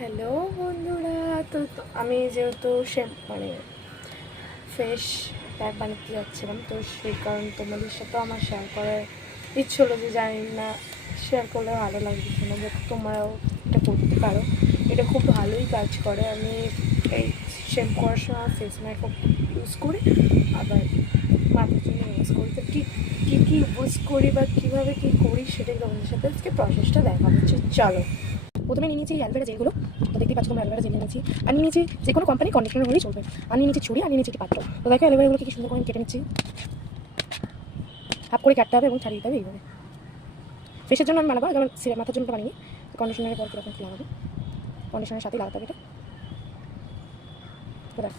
Hello বন্ধুরা, তো আমি যেহেতু মানে ফেস প্যাক বানাতে যাচ্ছিলাম, তো সেই কারণে তোমাদের সাথেও আমার শেয়ার করার ইচ্ছে হলো যে জানি না শেয়ার করলে ভালো লাগবে কিনা, যাতে তোমরাও এটা করতে পারো। এটা খুব ভালোই কাজ করে। আমি এই শ্যাম্পু করার সময় ফেস মেকআপ ইউজ করি, আবার মাথার জন্য ইউজ করি। তো কী ইউজ করি বা কীভাবে কী করি সেটাই তোমাদের সাথে আজকে প্রসেসটা দেখা হচ্ছে। চলো, প্রথমে নিয়ে নিয়েছি অ্যালোভেরা জেলগুলো। তো দেখতে পাচ্ছি তোমরা অ্যালোভেরা জেল নিয়েছি। আর নিয়ে নিয়েছি যে কোনো কোম্পানি কন্ডিশনার হলেই চলবে। আর নিয়ে নিয়েছি ছুরি, আর নিয়ে নিয়েছি একটি পাত্র। তো দেখো অ্যালোভেরাগুলোকে কি সুন্দর করে কেটে নিচ্ছি। হাফ করে কাটতে হবে এবং ছাড়িয়ে দিতে হবে এইভাবে। ফেসের জন্য আমি বানাবো, যেমন মাথার জন্য বানিয়ে কন্ডিশনারের পর কীরকম কী লাগাবো, কন্ডিশনারের সাথেই লাগাতে হবে এটা।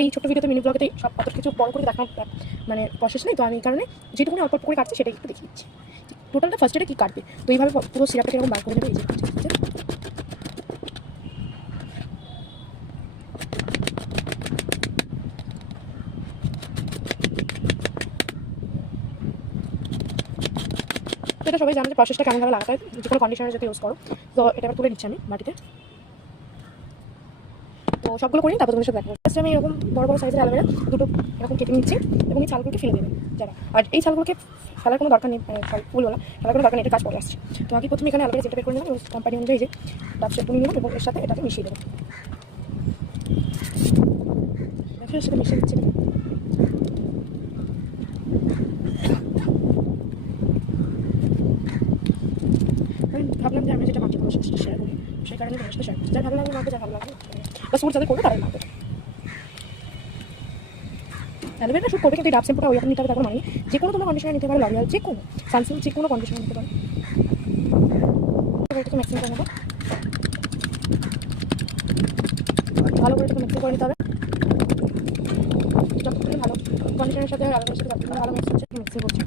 এই ছোট্ট ভিডিওতে মিনি ব্লগেতেই সব কত কিছু বড় করে দেখা মানে প্রসেস নেই, তো আমি এই কারণে যেটুকুনি অল্প করে কাটছি সেটাই একটু দেখিয়ে দিচ্ছি। টোটালটা ফার্স্ট এডে কী কাটবে, তো এইভাবে পুরো সিরাপটা এরকম বার করে নেবে। এই যে এটা সবাই জানে যে প্রসেসটা কেমনভাবে লাগাতে হয়, যে কোনো কন্ডিশনার যাতে ইউজ করো। তো এটা তুলে নিচ্ছি আমি মাটিতে। তো সবগুলো করি, তারপর তোমাদের সাথে দেখা ফার্স্টে আমি এরকম বড় বড় সাইজের অ্যালোভেরা দুটো এরকম কেটে নিচ্ছি এবং এই ছালগুলোকে ফেলে দেবে যারা। আর এই ছালগুলোকে ফেলার কোনো দরকার নেই, ফুলওয়ালা ফেলার কোনো দরকার নেই, এটা কাজ করে আসছে। তো আগে প্রথমে এখানে অ্যালোভেরা যেটা বের করে নিলাম, কোম্পানি অনুযায়ী যে ডাব শেম্পু নিয়ে নিলাম এবং এর সাথে এটাকে মিশিয়ে দেবো। এর সাথে মিশিয়ে দিচ্ছি। আমি ভাবলাম যে আমি যেটা মাটি করে সেটা শেয়ার করি, সেই কারণে তোমার সাথে শেয়ার করছি। যা ভালো লাগবে মাকে, যা ভালো লাগবে বা সুর যাদের করবে তারাই মাকে। অ্যালোভেরা শুট করবে, কিন্তু ডাব শ্যাম্পুটা ওই রকম নিতে হবে, তারপর মানে যে কোনো তোমার কন্ডিশনার নিতে পারো, লরিয়াল যে কোনো সানসিল্ক যে কোনো কন্ডিশনার নিতে পারো। এটাকে মিক্সিং করে নেবো, ভালো করে এটাকে মিক্সিং করে নিতে হবে। যতক্ষণ ভালো কন্ডিশনারের সাথে অ্যালোভেরার সাথে যতক্ষণ ভালো মিক্স হচ্ছে মিক্সিং করছি।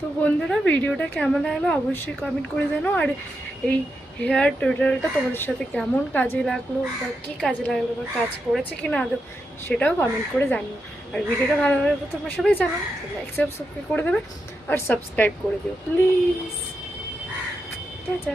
তো বন্ধুরা, ভিডিওটা কেমন লাগলো অবশ্যই কমেন্ট করে জানো। আর এই হেয়ার টিউটোরিয়ালটা তোমাদের সাথে কেমন কাজে লাগলো বা কী কাজে লাগলো বা কাজ করেছে কি না আদৌ সেটাও কমেন্ট করে জানিও। আর ভিডিওটা ভালো লাগলে তোমরা সবাই জানো, লাইক সাবস্ক্রাইব করে দেবে আর সাবস্ক্রাইব করে দিও প্লিজ। টাটা।